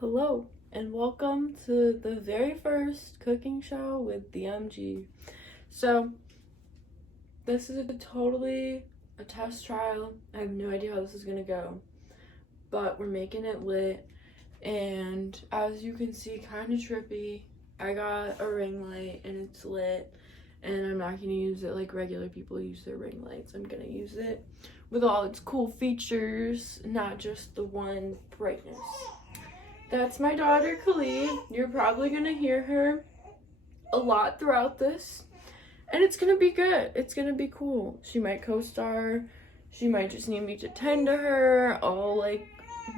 Hello and welcome to the very first cooking show with the MG. So this is totally a test trial. I have no idea how this is gonna go, but we're making it lit, and as you can see, kind of trippy. I got a ring light and it's lit, and I'm not gonna use it like regular people use their ring lights. I'm gonna use it with all its cool features, not just the one brightness. That's my daughter, Khalid. You're probably gonna hear her a lot throughout this, and it's gonna be good. It's gonna be cool. She might co-star. She might just need me to tend to her. I'll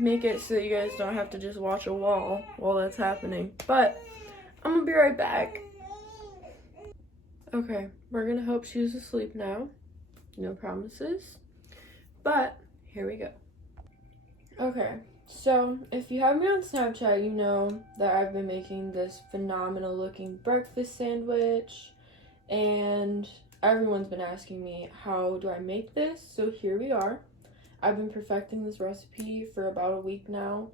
make it so you guys don't have to just watch a wall while that's happening. But I'm gonna be right back. Okay, we're gonna hope she's asleep now. No promises, but here we go. Okay. So, if you have me on Snapchat, you know that I've been making this phenomenal looking breakfast sandwich, and everyone's been asking me, how do I make this? So here we are. I've been perfecting this recipe for about a week now.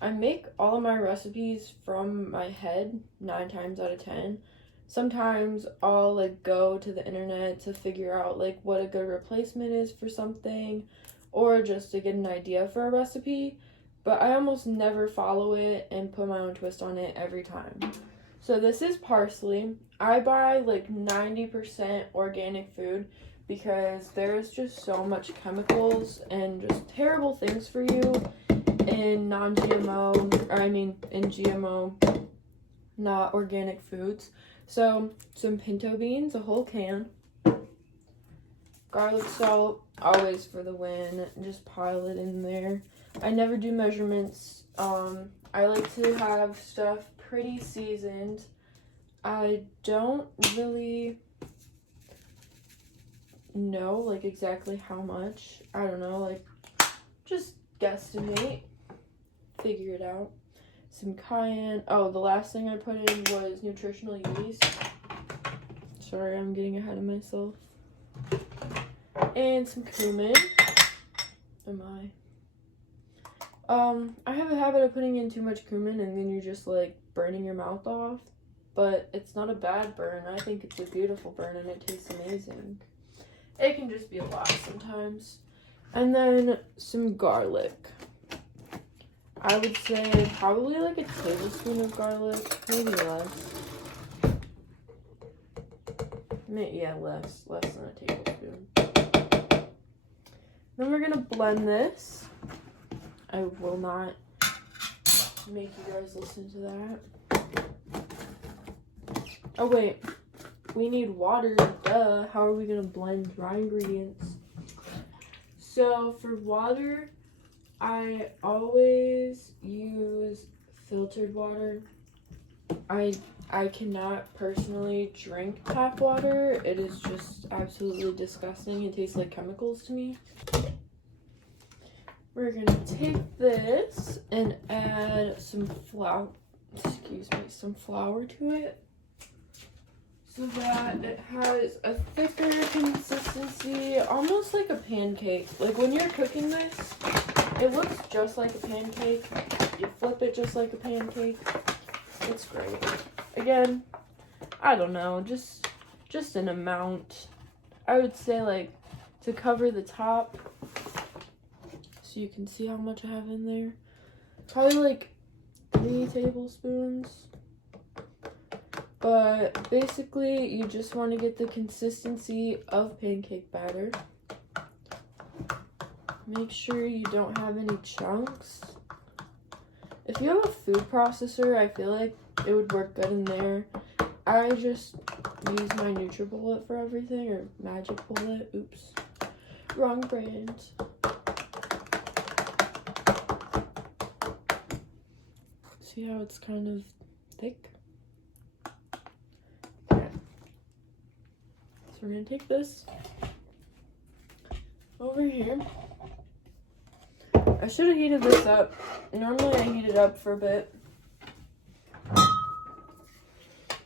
I make all of my recipes from my head 9 times out of 10. Sometimes I'll go to the internet to figure out what a good replacement is for something, or just to get an idea for a recipe. But I almost never follow it and put my own twist on it every time. So this is parsley. I buy 90% organic food because there's just so much chemicals and just terrible things for you in in GMO, not organic foods. So some pinto beans, a whole can. Garlic salt, always for the win. Just pile it in there. I never do measurements. I like to have stuff pretty seasoned. I don't really know exactly how much. I don't know, just guesstimate, figure it out. Some cayenne. Oh, the last thing I put in was nutritional yeast. Sorry, I'm getting ahead of myself. And some cumin. I have a habit of putting in too much cumin and then you're just burning your mouth off, but it's not a bad burn. I think it's a beautiful burn and it tastes amazing. It can just be a lot sometimes. And then some garlic. I would say probably a tablespoon of garlic, maybe less. Yeah, less than a tablespoon. Then we're gonna blend this. I will not make you guys listen to that. Oh wait, we need water, duh. How are we gonna blend dry ingredients? So for water, I always use filtered water. I cannot personally drink tap water. It is just absolutely disgusting. It tastes like chemicals to me. We're gonna take this and add some flour to it so that it has a thicker consistency, almost like a pancake. When you're cooking this, it looks just like a pancake. You flip it just like a pancake. It's great. Again, I don't know, just an amount. I would say to cover the top, so you can see how much I have in there. Probably 3 tablespoons. But basically, you just want to get the consistency of pancake batter. Make sure you don't have any chunks. If you have a food processor, I feel like it would work good in there. I just use my NutriBullet for everything, or Magic Bullet. Oops. Wrong brand. See how it's kind of thick? Okay. So we're gonna take this over here. I should have heated this up. Normally I heat it up for a bit.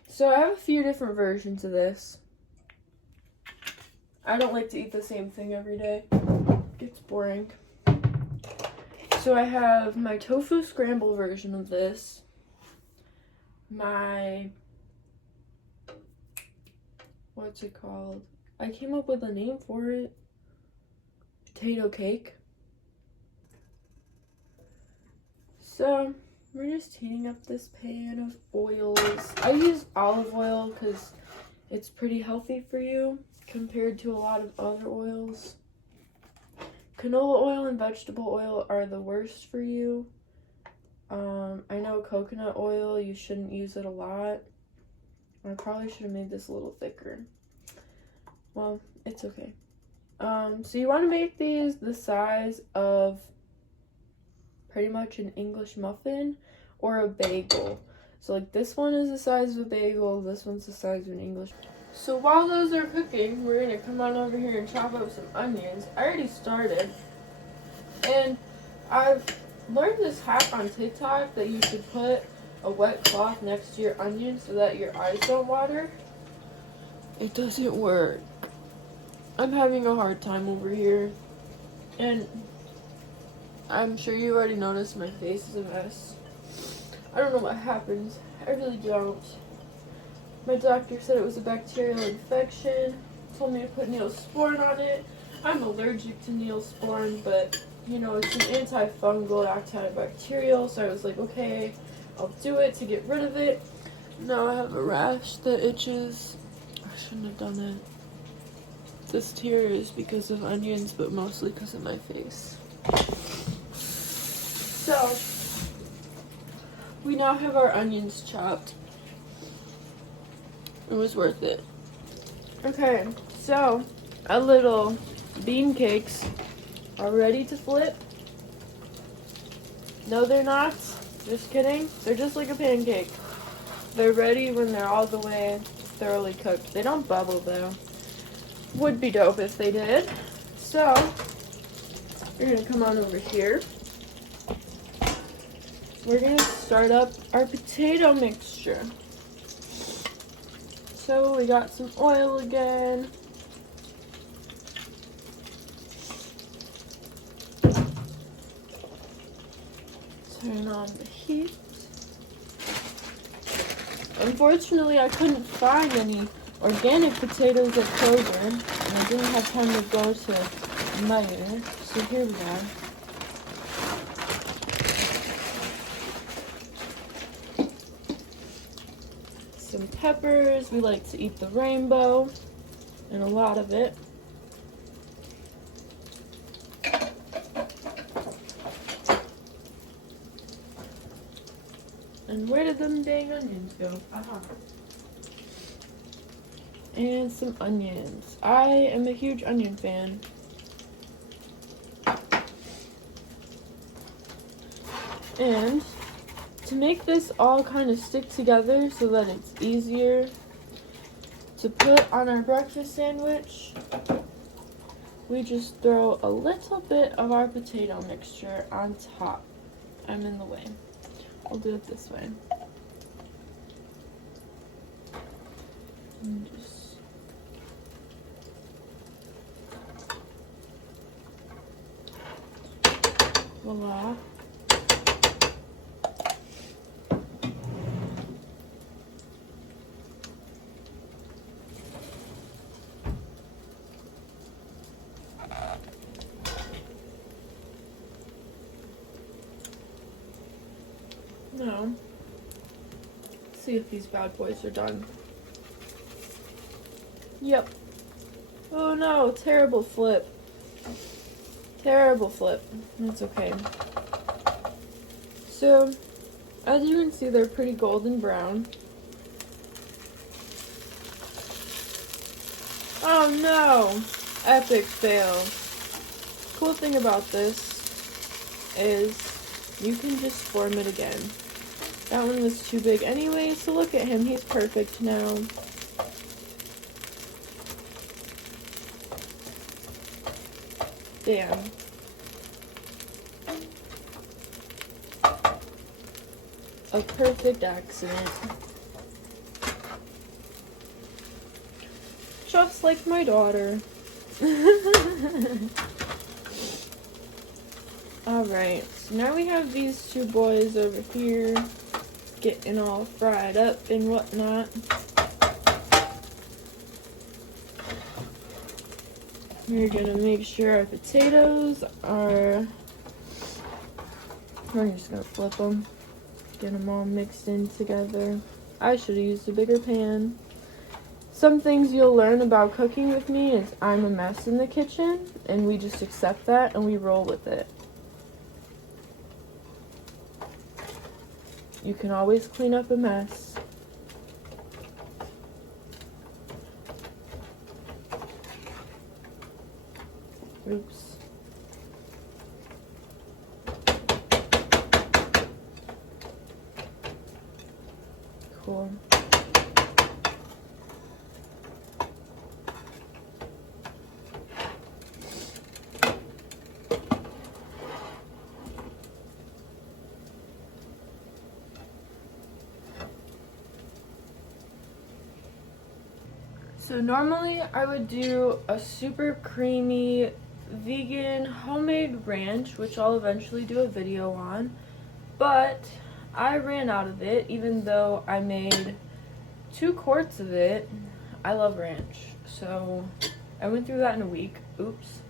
So I have a few different versions of this. I don't like to eat the same thing every day. It gets boring. So I have my tofu scramble version of this, my, what's it called? I came up with a name for it. Potato cake. So we're just heating up this pan of oils. I use olive oil because it's pretty healthy for you compared to a lot of other oils. Canola oil and vegetable oil are the worst for you. I know coconut oil, you shouldn't use it a lot. I probably should have made this a little thicker. Well, it's okay. So you want to make these the size of pretty much an English muffin or a bagel. So like this one is the size of a bagel, this one's the size of an English. So while those are cooking, we're gonna come on over here and chop up some onions. I already started, and I've learned this hack on TikTok that you should put a wet cloth next to your onions so that your eyes don't water. It doesn't work. I'm having a hard time over here, and I'm sure you already noticed my face is a mess. I don't know what happens. I really don't. My doctor said it was a bacterial infection. Told me to put Neosporin on it. I'm allergic to Neosporin, but you know, it's an antifungal, antibacterial, so I was like, okay, I'll do it to get rid of it. Now I have a rash that itches. I shouldn't have done it. This tear is because of onions, but mostly because of my face. So, we now have our onions chopped. It was worth it. Okay, so our little bean cakes are ready to flip. No, they're not. Just kidding. They're just like a pancake. They're ready when they're all the way thoroughly cooked. They don't bubble though. Would be dope if they did. So, we're gonna come on over here. We're gonna start up our potato mixture. So we got some oil again. Turn on the heat. Unfortunately, I couldn't find any organic potatoes at Kroger, and I didn't have time to go to Meyer, so here we are. Some peppers. We like to eat the rainbow, and a lot of it. And where did them dang onions go? Aha. And some onions. I am a huge onion fan. And to make this all kind of stick together so that it's easier to put on our breakfast sandwich, we just throw a little bit of our potato mixture on top. I'm in the way. I'll do it this way. And just voila. Now, let's see if these bad boys are done. Yep. Oh no, terrible flip. Terrible flip. That's okay. So, as you can see, they're pretty golden brown. Oh no! Epic fail. Cool thing about this is you can just form it again. That one was too big anyway, so look at him. He's perfect now. Damn. A perfect accident. Just like my daughter. Alright, so now we have these two boys over here getting all fried up and whatnot. We're gonna make sure our potatoes are, we're just gonna flip them, get them all mixed in together. I should have used a bigger pan. Some things you'll learn about cooking with me is I'm a mess in the kitchen, and we just accept that and we roll with it. You can always clean up a mess. Oops. Cool. So normally I would do a super creamy vegan homemade ranch, which I'll eventually do a video on, but I ran out of it even though I made 2 quarts of it. I love ranch, so I went through that in a week. Oops.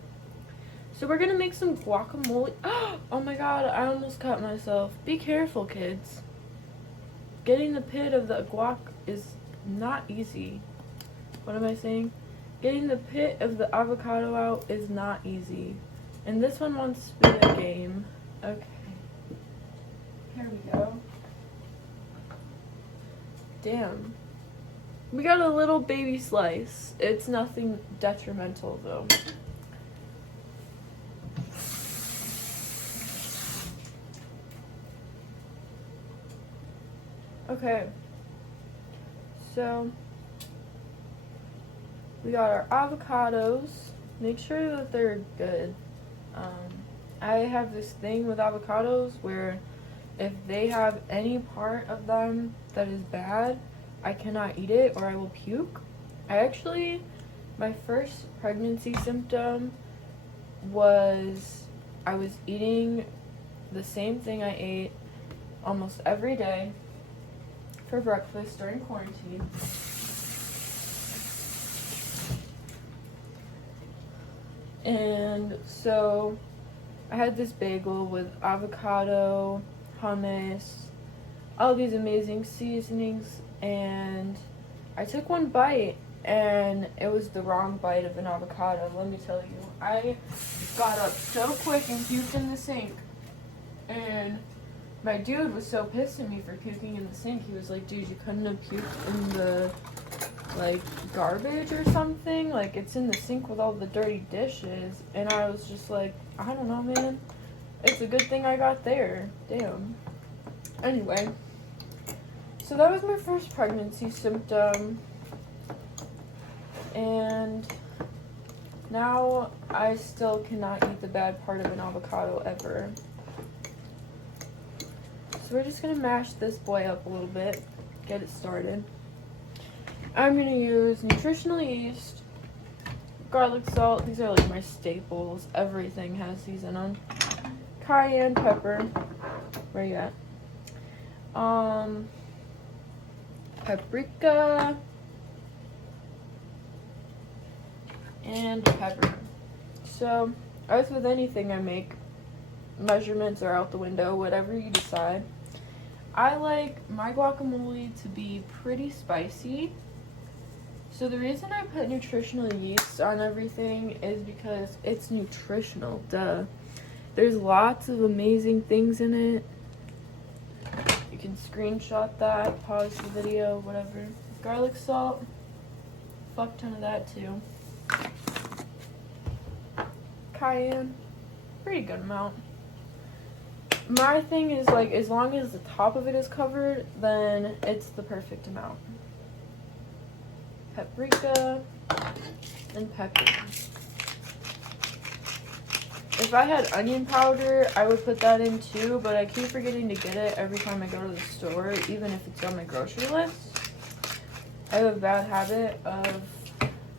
So we're gonna make some guacamole. Oh my god, I almost cut myself. Be careful, kids. Getting the pit of the guac is not easy. What am I saying? Getting the pit of the avocado out is not easy. And this one wants to be a game. Okay. Here we go. Damn. We got a little baby slice. It's nothing detrimental though. Okay. So we got our avocados. Make sure that they're good. I have this thing with avocados where if they have any part of them that is bad, I cannot eat it or I will puke. My first pregnancy symptom was I was eating the same thing I ate almost every day for breakfast during quarantine. And so I had this bagel with avocado, hummus, all these amazing seasonings, and I took one bite and it was the wrong bite of an avocado. Let me tell you, I got up so quick and puked in the sink, and my dude was so pissed at me for puking in the sink. He was like, dude, you couldn't have puked in the garbage or something, like it's in the sink with all the dirty dishes. And I was just like, I don't know, man, it's a good thing I got there. Damn. Anyway, so that was my first pregnancy symptom, and now I still cannot eat the bad part of an avocado ever. So we're just gonna mash this boy up a little bit, get it started. I'm going to use Nutritional yeast, garlic salt. These are like my staples. Everything has these in them. Cayenne pepper. Where you at? Paprika. And pepper. So, as with anything I make, measurements are out the window, whatever you decide. I like my guacamole to be pretty spicy. So the reason I put nutritional yeast on everything is because it's nutritional, duh. There's lots of amazing things in it. You can screenshot that, pause the video, whatever. Garlic salt, fuck ton of that too. Cayenne, pretty good amount. My thing is like, as long as the top of it is covered, then it's the perfect amount. Paprika and pepper. If I had onion powder, I would put that in too, but I keep forgetting to get it every time I go to the store, even if it's on my grocery list. I have a bad habit of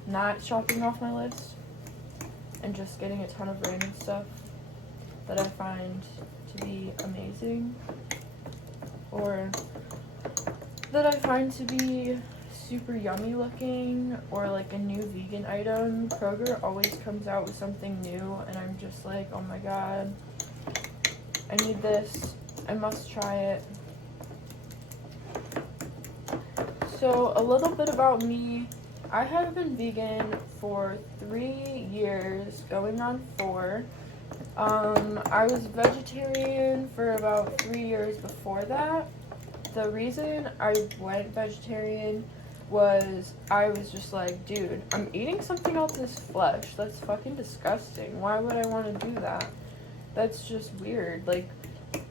not shopping off my list and just getting a ton of random stuff. that I find to be amazing, or that I find to be super yummy looking, or like a new vegan item, Kroger always comes out with something new and I'm just like, oh my god, I need this, I must try it. So a little bit about me. I have been vegan for 3 years, going on 4. I was vegetarian for about 3 years before that. The reason I went vegetarian was I was just like, dude, I'm eating something else's flesh. That's fucking disgusting. Why would I want to do that? That's just weird. Like,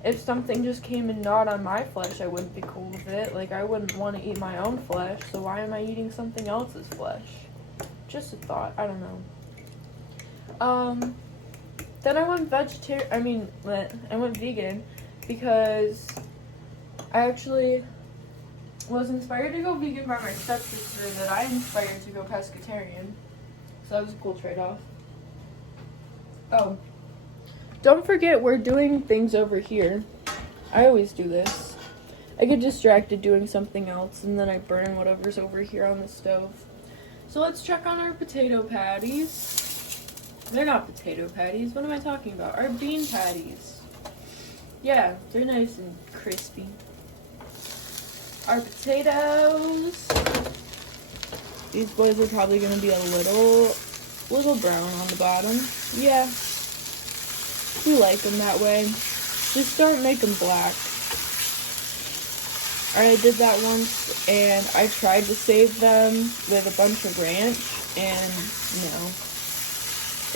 if something just came and gnawed on my flesh, I wouldn't be cool with it. Like, I wouldn't want to eat my own flesh, so why am I eating something else's flesh? Just a thought. I don't know. Then I went I went vegan because I actually was inspired to go vegan by my stepsister that I inspired to go pescatarian. So that was a cool trade-off. Oh. Don't forget, we're doing things over here. I always do this. I get distracted doing something else, and then I burn whatever's over here on the stove. So let's check on our potato patties. They're not potato patties. What am I talking about? Our bean patties. Yeah, they're nice and crispy. Our potatoes. These boys are probably going to be a little brown on the bottom. Yeah. We like them that way. Just don't make them black. I already did that once, and I tried to save them with a bunch of ranch, and no.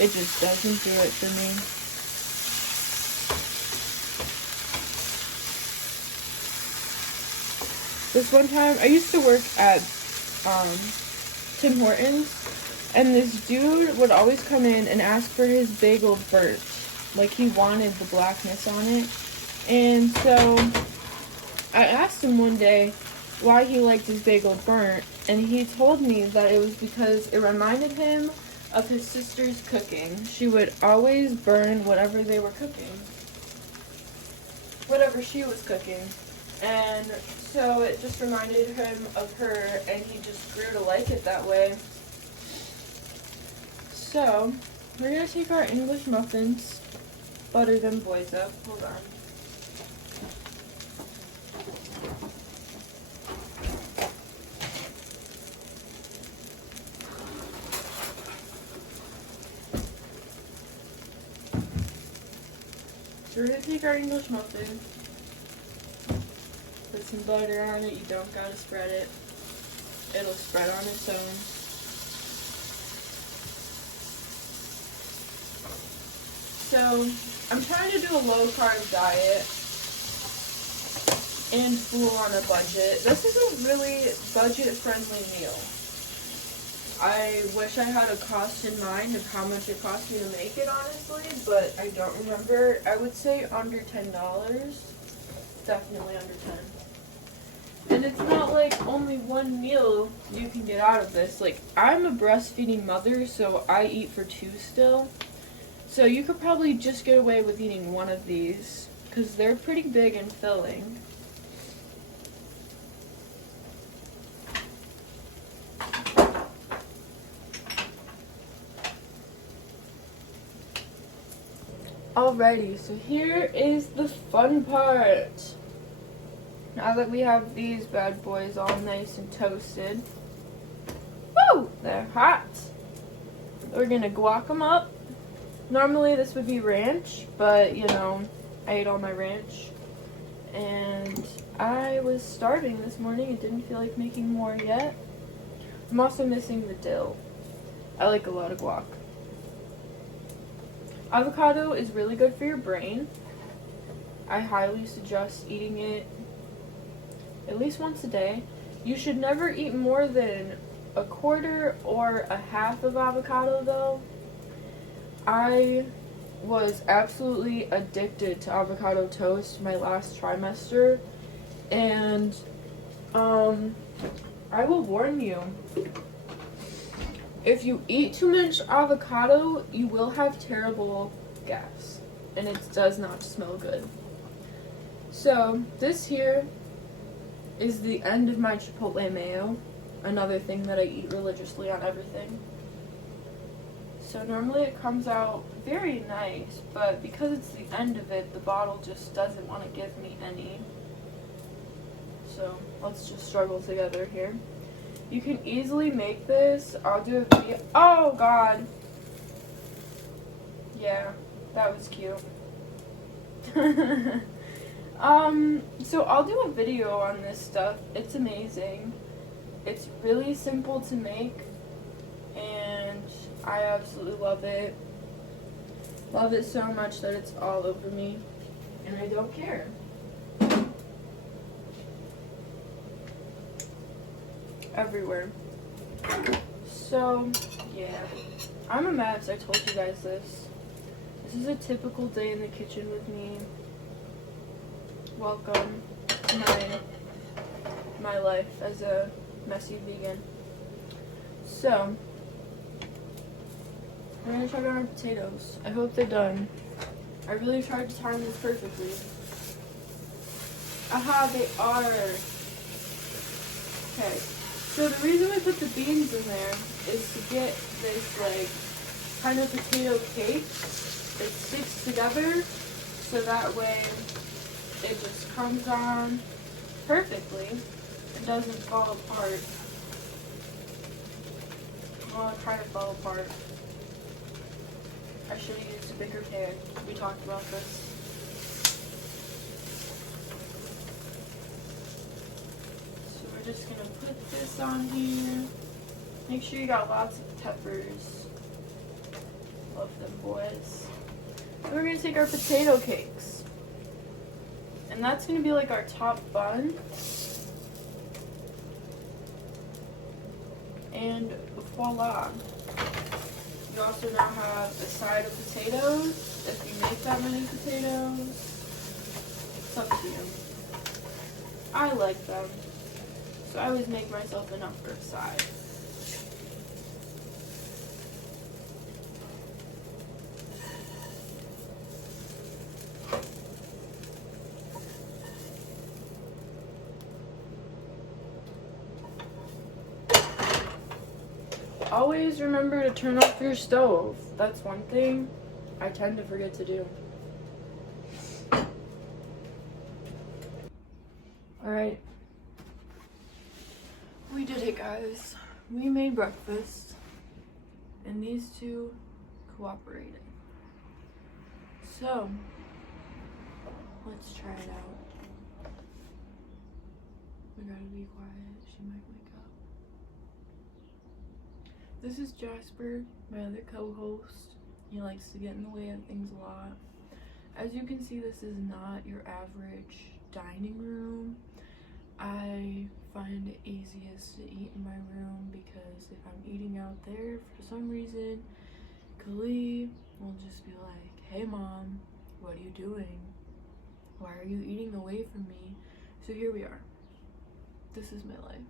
It just doesn't do it for me. This one time, I used to work at Tim Hortons, and this dude would always come in and ask for his bagel burnt. Like, he wanted the blackness on it. And so I asked him one day why he liked his bagel burnt, and he told me that it was because it reminded him of his sister's cooking. She would always burn whatever they were cooking. Whatever she was cooking. And so it just reminded him of her, and he just grew to like it that way. So, we're going to take our English muffins, butter them boys up. Hold on. So we're going to take our English muffin, put some butter on it. You don't gotta spread it. It'll spread on its own. So, I'm trying to do a low-carb diet and fool on a budget. This is a really budget-friendly meal. I wish I had a cost in mind of how much it cost me to make it, honestly, but I don't remember. I would say under $10. Definitely under 10. And it's not like only one meal you can get out of this. Like, I'm a breastfeeding mother, so I eat for 2 still. So you could probably just get away with eating one of these, because they're pretty big and filling. Alrighty, so here is the fun part. Now that we have these bad boys all nice and toasted. Woo! They're hot. We're gonna guac them up. Normally this would be ranch, but you know, I ate all my ranch. And I was starving this morning and didn't feel like making more yet. I'm also missing the dill. I like a lot of guac. Avocado is really good for your brain. I highly suggest eating it at least once a day. You should never eat more than a quarter or a half of avocado though. I was absolutely addicted to avocado toast my last trimester, and I will warn you, if you eat too much avocado, you will have terrible gas. and it does not smell good. So this here is the end of my chipotle mayo, another thing that I eat religiously on everything. So normally it comes out very nice, but because it's the end of it, the bottle just doesn't want to give me any. So let's just struggle together here. You can easily make this. I'll do a video. Oh god. Yeah, that was cute. So I'll do a video on this stuff. It's amazing. It's really simple to make, and I absolutely love it. Love it so much that it's all over me, and I don't care. Everywhere. So, yeah. I'm a mess. I told you guys this. This is a typical day in the kitchen with me. Welcome to my life as a messy vegan. So, we're gonna try on our potatoes. I hope they're done. I really tried to time this perfectly. Aha, they are. Okay. So the reason we put the beans in there is to get this like kind of potato cake that sticks together, so that way it just comes on perfectly and doesn't fall apart. Well, it kind of fell apart. I should have used a bigger pan. We talked about this. Just gonna put this on here. Make sure you got lots of peppers. Love them boys. And we're gonna take our potato cakes, and that's gonna be like our top bun. And voila! You also now have a side of potatoes. If you make that many potatoes, it's up to you. I like them. So I always make myself enough for a side. Always remember to turn off your stove. That's one thing I tend to forget to do. Alright. We did it, guys. We made breakfast, and these two cooperated. So, let's try it out. We gotta be quiet. She might wake up. This is Jasper, my other co-host. He likes to get in the way of things a lot. As you can see, this is not your average dining room. I find it easiest to eat in my room because if I'm eating out there, for some reason, Khalid will just be like, "Hey mom, what are you doing? Why are you eating away from me?" So here we are. This is my life.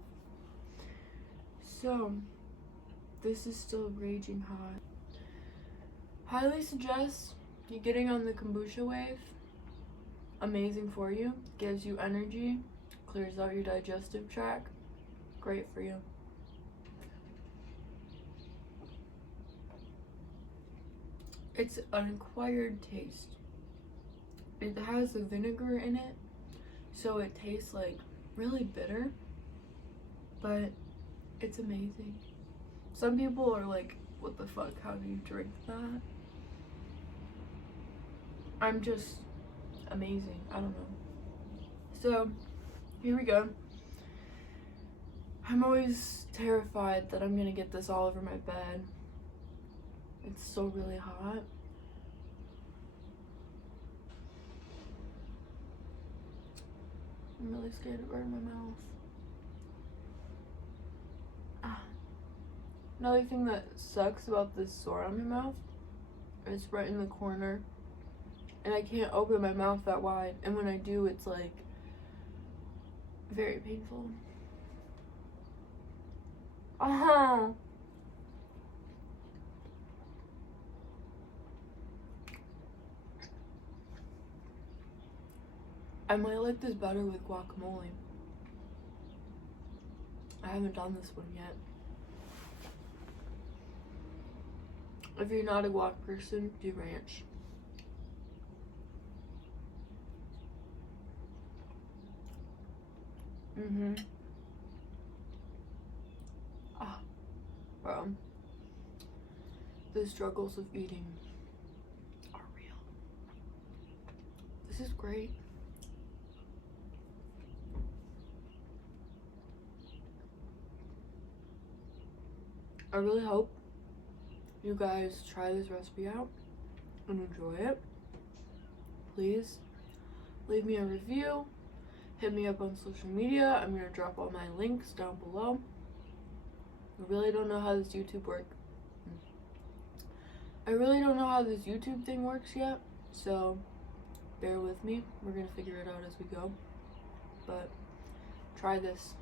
So, this is still raging hot. Highly suggest you getting on the kombucha wave. Amazing for you. Gives you energy. Clears out your digestive tract. Great for you. It's an acquired taste. It has the vinegar in it, so it tastes like really bitter, but it's amazing. Some people are like, what the fuck, how do you drink that? I'm just amazing. I don't know. So, here we go. I'm always terrified that I'm gonna get this all over my bed. It's so really hot. I'm really scared to burn my mouth. Another thing that sucks about this sore on my mouth is right in the corner. And I can't open my mouth that wide. And when I do, it's like very painful. I might like this better with guacamole. I haven't done this one yet. If you're not a guac person, do ranch. Ah, bro. The struggles of eating are real. This is great. I really hope you guys try this recipe out and enjoy it. Please leave me a review. Hit me up on social media. I'm gonna drop all my links down below. I really don't know how this YouTube works. I really don't know how this YouTube thing works yet, so bear with me. We're gonna figure it out as we go. But try this.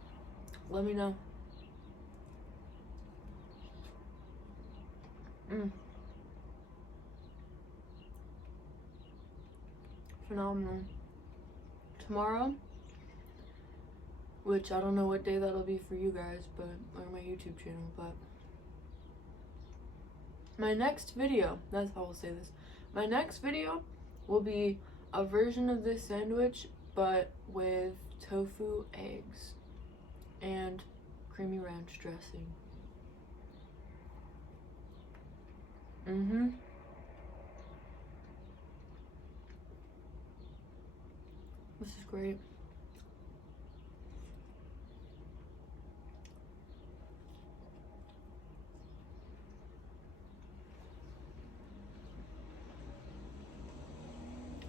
Let me know. Phenomenal. Tomorrow, which I don't know what day that'll be for you guys, but on my YouTube channel, but my next video, that's how I'll say this. My next video will be a version of this sandwich, but with tofu, eggs, and creamy ranch dressing. This is great.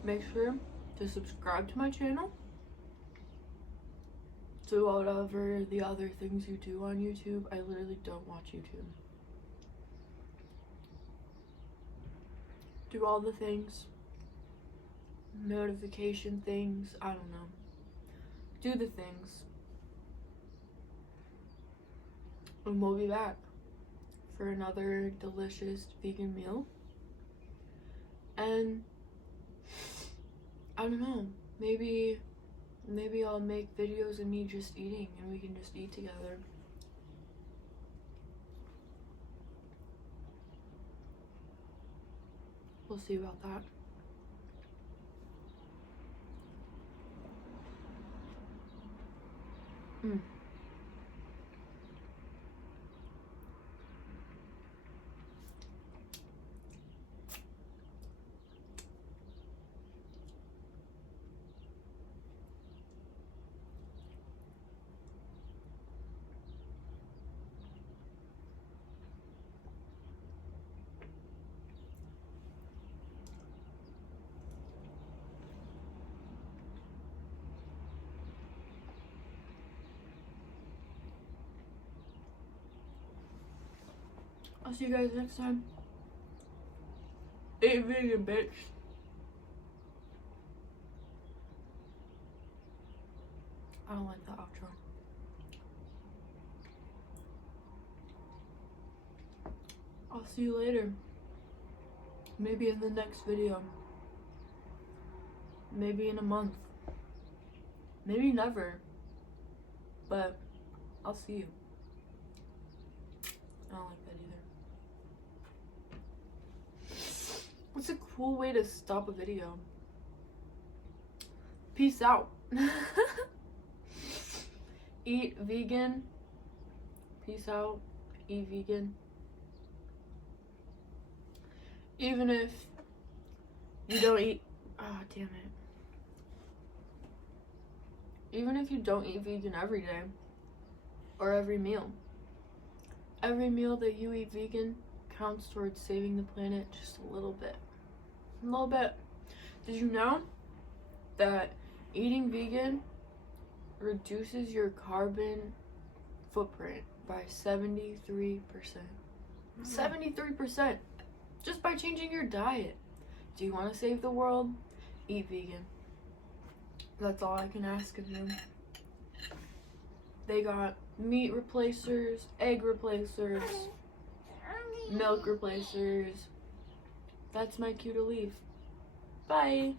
Make sure to subscribe to my channel. Do whatever the other things you do on YouTube. I literally don't watch YouTube. Do all the things. Notification things. I don't know. Do the things. And we'll be back for another delicious vegan meal. And I don't know. Maybe I'll make videos of me just eating and we can just eat together. We'll see about that. I'll see you guys next time. Eat vegan, bitch. I don't like the outro. I'll see you later. Maybe in the next video. Maybe in a month. Maybe never. But I'll see you. I don't like that either. What's a cool way to stop a video? Peace out. Eat vegan. Peace out. Eat vegan. Even if you don't eat, damn it. Even if you don't eat vegan every day or every meal that you eat vegan counts towards saving the planet just a little bit. A little bit. Did you know that eating vegan reduces your carbon footprint by 73%? 73%. Just by changing your diet. Do you want to save the world? Eat vegan. That's all I can ask of you. They got meat replacers, egg replacers, milk replacers. That's my cue to leave. Bye.